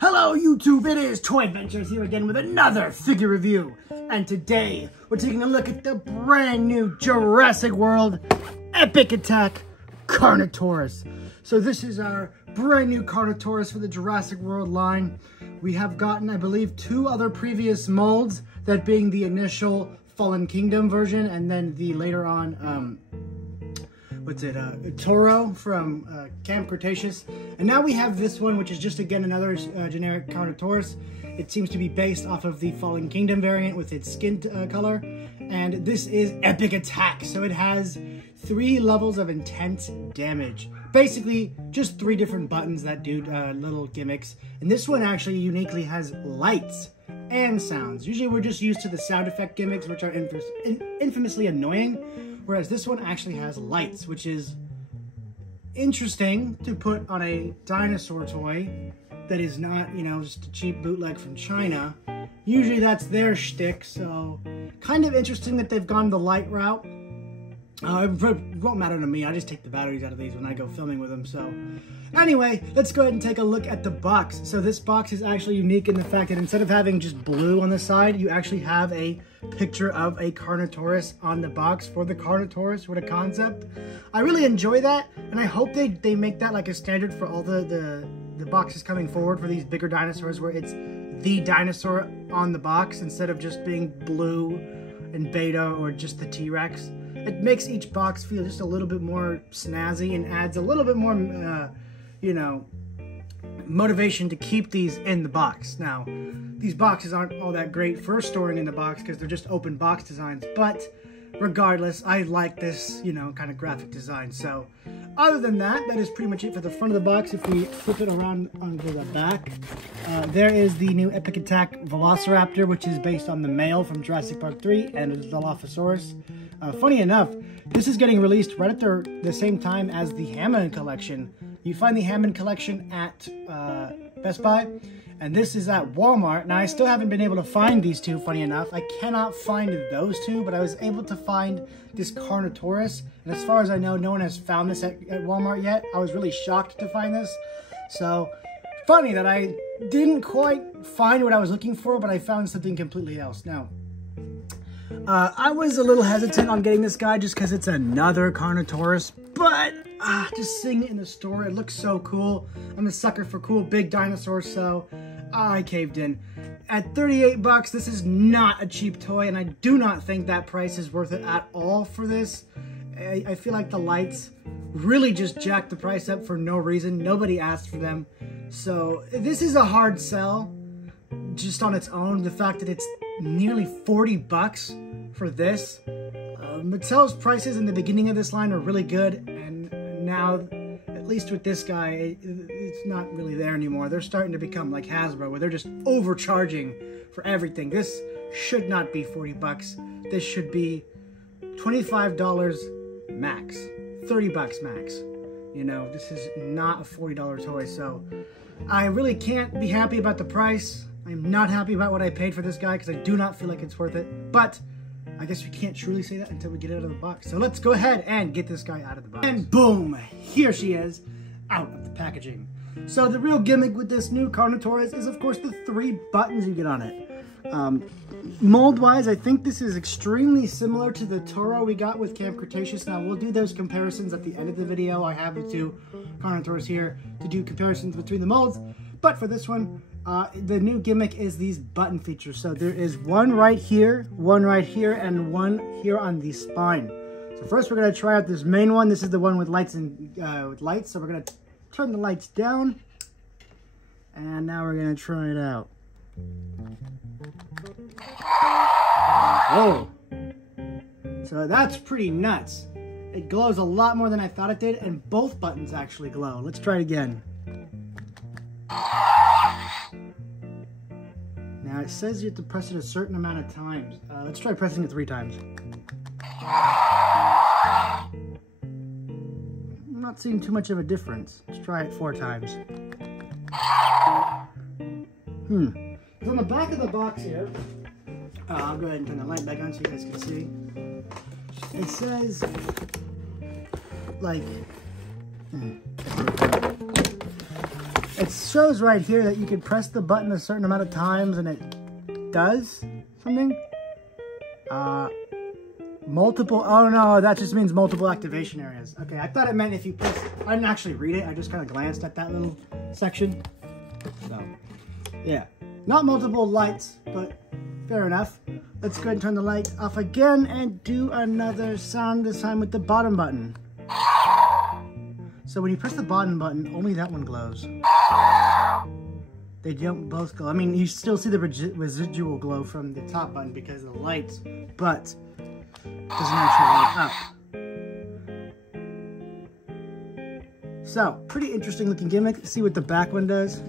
Hello YouTube, it is Toy Adventures here again with another figure review. And today, we're taking a look at the brand new Jurassic World Epic Attack Carnotaurus. So this is our brand new Carnotaurus for the Jurassic World line. We have gotten, I believe, 2 other previous molds, that being the initial Fallen Kingdom version and then the later on, Toro from Camp Cretaceous. And now we have this one, which is just again another generic Carnotaurus. It seems to be based off of the Fallen Kingdom variant with its skin color. And this is Epic Attack, so it has 3 levels of intense damage. Basically, just 3 different buttons that do little gimmicks. And this one actually uniquely has lights and sounds. Usually we're just used to the sound effect gimmicks, which are infamously annoying. Whereas this one actually has lights, which is interesting to put on a dinosaur toy that is not, you know, just a cheap bootleg from China. Usually that's their shtick, so kind of interesting that they've gone the light route. It won't matter to me, I just take the batteries out of these when I go filming with them, so. Anyway, let's go ahead and take a look at the box. So this box is actually unique in the fact that instead of having just blue on the side, you actually have a picture of a Carnotaurus on the box for the Carnotaurus with a concept. I really enjoy that, and I hope they make that like a standard for all the boxes coming forward for these bigger dinosaurs, where it's the dinosaur on the box instead of just being blue and beta or just the T-Rex. It makes each box feel just a little bit more snazzy and adds a little bit more, you know, motivation to keep these in the box. Now, these boxes aren't all that great for storing in the box because they're just open box designs, but regardless, I like this, you know, kind of graphic design. So, other than that, that is pretty much it for the front of the box. If we flip it around onto the back, there is the new Epic Attack Velociraptor, which is based on the male from Jurassic Park 3 and the Dilophosaurus. Funny enough, this is getting released right at the same time as the Hammond collection. You find the Hammond collection at Best Buy, and this is at Walmart. Now, I still haven't been able to find these two, funny enough. I cannot find those two, but I was able to find this Carnotaurus, and as far as I know, no one has found this at Walmart yet. I was really shocked to find this. So, funny that I didn't quite find what I was looking for, but I found something completely else. Now, I was a little hesitant on getting this guy just because it's another Carnotaurus, but just seeing it in the store, it looks so cool. I'm a sucker for cool big dinosaurs, so I caved in. At 38 bucks, this is not a cheap toy, and I do not think that price is worth it at all for this. I feel like the lights really just jacked the price up for no reason. Nobody asked for them. So this is a hard sell just on its own. The fact that it's nearly 40 bucks for this. Mattel's prices in the beginning of this line are really good, and now, at least with this guy, it's not really there anymore. They're starting to become like Hasbro, where they're just overcharging for everything. This should not be 40 bucks. This should be $25 max, 30 bucks max. You know, this is not a $40 toy, so I really can't be happy about the price. I'm not happy about what I paid for this guy because I do not feel like it's worth it, but I guess we can't truly say that until we get it out of the box. So let's go ahead and get this guy out of the box. And boom, here she is, out of the packaging. So the real gimmick with this new Carnotaurus is, of course, the 3 buttons you get on it. Mold-wise, I think this is extremely similar to the Toro we got with Camp Cretaceous. Now, we'll do those comparisons at the end of the video. I have the 2 Carnotaurus here to do comparisons between the molds. But for this one, the new gimmick is these button features. So there is one right here, and one here on the spine. So first we're going to try out this main one. This is the one with lights and lights. So we're going to turn the lights down, and now we're going to try it out. Whoa! So that's pretty nuts. It glows a lot more than I thought it did, and both buttons actually glow. Let's try it again. Now it says you have to press it a certain amount of times. Let's try pressing it 3 times. I'm not seeing too much of a difference. Let's try it 4 times. On the back of the box here, I'll go ahead and turn the light back on so you guys can see. It says, like, it shows right here that you can press the button a certain amount of times and it does something. Multiple, oh no, that just means multiple activation areas. Okay, I thought it meant if you press, I didn't actually read it, I just kind of glanced at that little section. So, yeah, not multiple lights, but fair enough. Let's go ahead and turn the light off again and do another sound, this time with the bottom button. So when you press the bottom button, only that one glows. They don't both glow. I mean, you still see the residual glow from the top button because of the lights, but it doesn't actually light up. So, pretty interesting looking gimmick. Let's see what the back one does.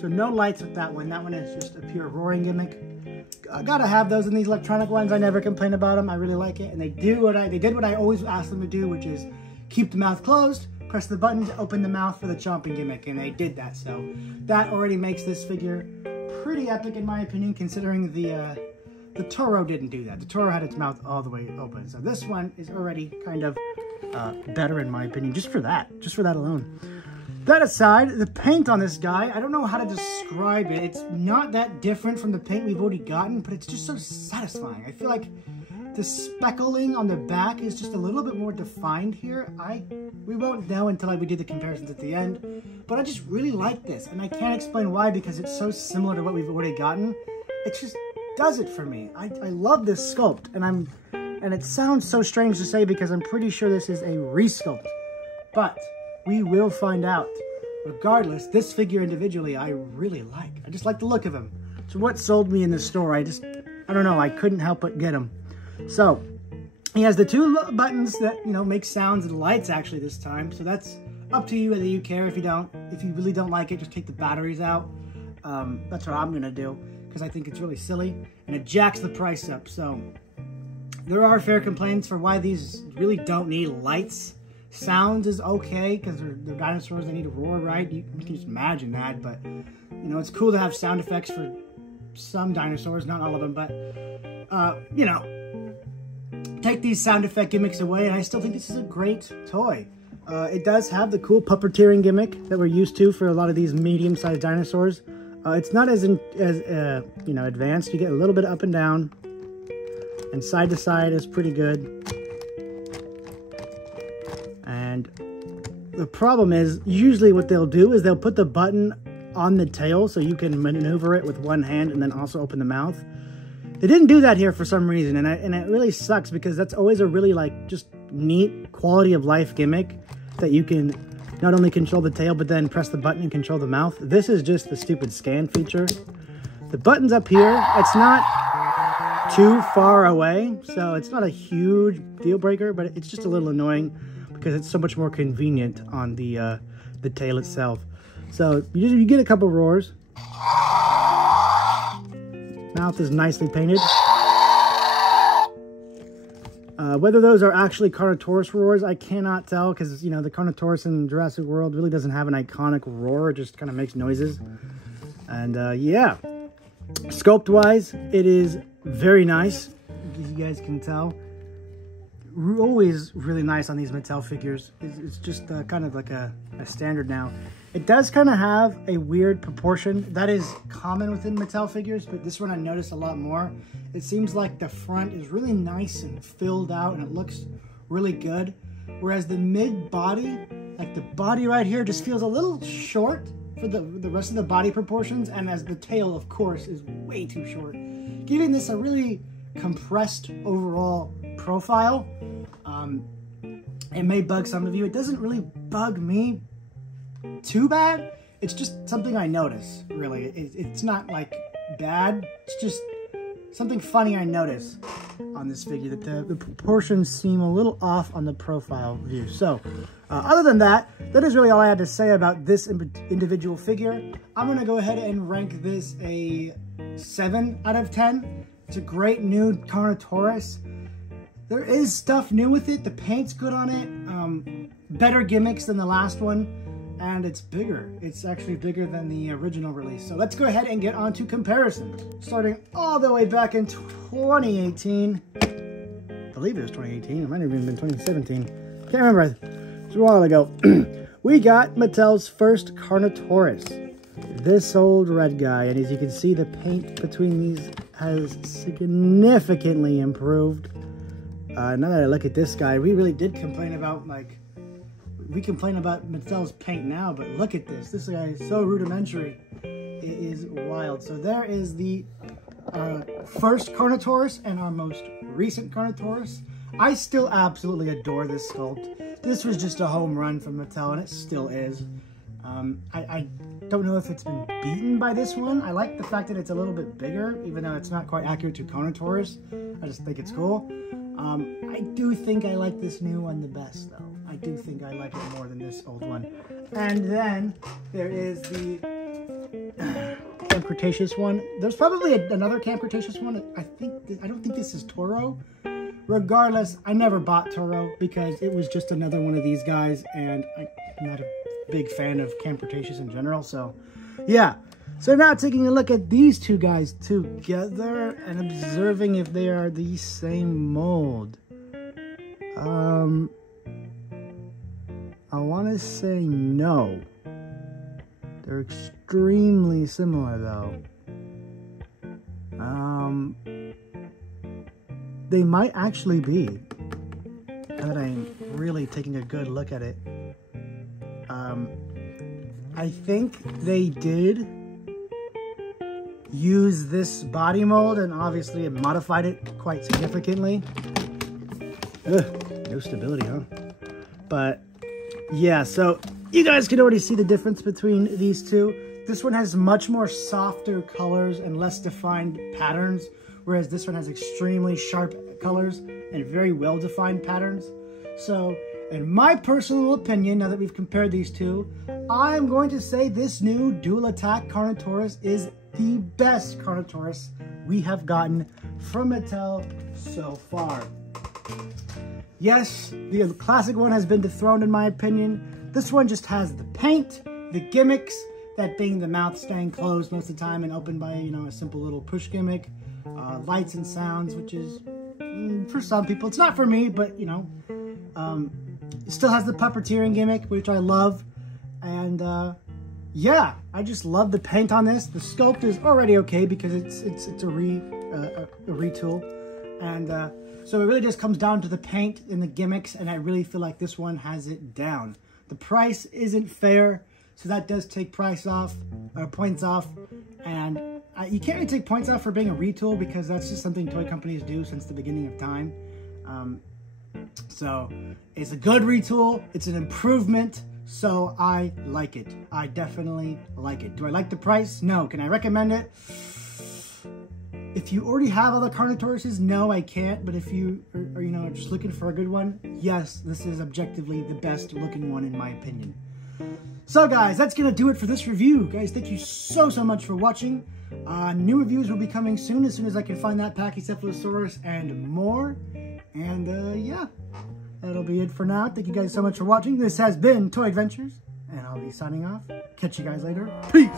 So no lights with that one. That one is just a pure roaring gimmick. Gotta have those in these electronic ones. I never complain about them. I really like it. And they did what I always asked them to do, which is keep the mouth closed, press the button to open the mouth for the chomping gimmick, and they did that. So that already makes this figure pretty epic in my opinion, considering the Toro didn't do that. The Toro had its mouth all the way open. So this one is already kind of better in my opinion, just for that alone. That aside, the paint on this guy, I don't know how to describe it. It's not that different from the paint we've already gotten, but it's just so satisfying. I feel like the speckling on the back is just a little bit more defined here. We won't know until we do the comparisons at the end, but I just really like this, and I can't explain why because it's so similar to what we've already gotten. It just does it for me. I love this sculpt, and it sounds so strange to say because I'm pretty sure this is a resculpt, but we will find out. Regardless, this figure individually I really like. I just like the look of him. So what sold me in the store, I don't know, I couldn't help but get him. So he has the two buttons that, you know, make sounds and lights actually this time. So that's up to you whether you care. If you don't, if you really don't like it, just take the batteries out. That's what I'm gonna do because I think it's really silly and it jacks the price up. So there are fair complaints for why these really don't need lights. Sounds is okay because they're dinosaurs, they need to roar, right? You can just imagine that, but you know, it's cool to have sound effects for some dinosaurs, not all of them, but you know, take these sound effect gimmicks away and I still think this is a great toy. It does have the cool puppeteering gimmick that we're used to for a lot of these medium-sized dinosaurs. It's not as you know, advanced. You get a little bit up and down, and side to side is pretty good. And the problem is, usually what they'll do is they'll put the button on the tail so you can maneuver it with one hand and then also open the mouth. They didn't do that here for some reason, and it really sucks because that's always a really just neat quality of life gimmick that you can not only control the tail but then press the button and control the mouth. This is just the stupid scan feature. The button's up here. It's not too far away, so it's not a huge deal breaker, but it's just a little annoying because it's so much more convenient on the tail itself. So you get a couple roars. Mouth is nicely painted. Whether those are actually Carnotaurus roars, I cannot tell because, you know, the Carnotaurus in Jurassic World really doesn't have an iconic roar. It just kind of makes noises. And yeah, sculpt-wise, it is very nice. As you guys can tell. Always really nice on these Mattel figures. It's just kind of like a standard now. It does kind of have a weird proportion. That is common within Mattel figures, but this one I noticed a lot more. It seems like the front is really nice and filled out and it looks really good. Whereas the mid-body, like the body right here, just feels a little short for the rest of the body proportions. And as the tail, of course, is way too short, giving this a really compressed overall profile. It may bug some of you. It doesn't really bug me too bad. It's just something I notice, really. It's not like bad. It's just something funny I notice on this figure, that the proportions seem a little off on the profile view. So other than that, that is really all I had to say about this individual figure. I'm going to go ahead and rank this a 7 out of 10. It's a great new Carnotaurus. There is stuff new with it. The paint's good on it. Better gimmicks than the last one. And it's bigger. It's actually bigger than the original release. So let's go ahead and get on to comparisons. Starting all the way back in 2018. I believe it was 2018. It might have even been 2017. Can't remember. It's a while ago. we got Mattel's first Carnotaurus. This old red guy, and as you can see, the paint between these has significantly improved. Now that I look at this guy, we really did complain about, like, we complain about Mattel's paint now, but look at this. This guy is so rudimentary. It is wild. So there is the first Carnotaurus and our most recent Carnotaurus. I still absolutely adore this sculpt. This was just a home run from Mattel, and it still is. I don't know if it's been beaten by this one. I like the fact that it's a little bit bigger, even though it's not quite accurate to Carnotaurus. I just think it's cool. I do think I like this new one the best, though. I do think I like it more than this old one. And then there is the Camp Cretaceous one. There's probably another Camp Cretaceous one. I don't think this is Toro. Regardless, I never bought Toro because it was just another one of these guys, and I'm not a big fan of Camp Cretaceous in general. So, yeah. So now taking a look at these two guys together and observing if they are the same mold. I want to say no. They're extremely similar though. They might actually be, now that I'm really taking a good look at it. I think they did use this body mold and obviously it modified it quite significantly. Ugh, no stability, huh? But yeah, so you guys can already see the difference between these two. This one has much more softer colors and less defined patterns, whereas this one has extremely sharp colors and very well-defined patterns. So, in my personal opinion, now that we've compared these two, I'm going to say this new Dual Attack Carnotaurus is the best Carnotaurus we have gotten from Mattel so far. Yes, the classic one has been dethroned in my opinion. This one just has the paint, the gimmicks, that being the mouth staying closed most of the time and opened by, you know, a simple little push gimmick, lights and sounds, which is, for some people, it's not for me, but, you know, it still has the puppeteering gimmick, which I love, and, yeah, I just love the paint on this. The sculpt is already okay because it's a retool, and so it really just comes down to the paint and the gimmicks, and I really feel like this one has it down. The price isn't fair, so that does take points off, and you can't really take points off for being a retool because that's just something toy companies do since the beginning of time. So it's a good retool, it's an improvement. So I like it. I definitely like it. Do I like the price? No. Can I recommend it? If you already have all the Carnotauruses, no, I can't. But if you are, you know, just looking for a good one, yes, this is objectively the best looking one in my opinion. So guys, that's going to do it for this review. Guys, thank you so much for watching. New reviews will be coming soon as I can find that Pachycephalosaurus and more. And yeah. That'll be it for now. Thank you guys so much for watching. This has been Toy Adventures, and I'll be signing off. Catch you guys later. Peace!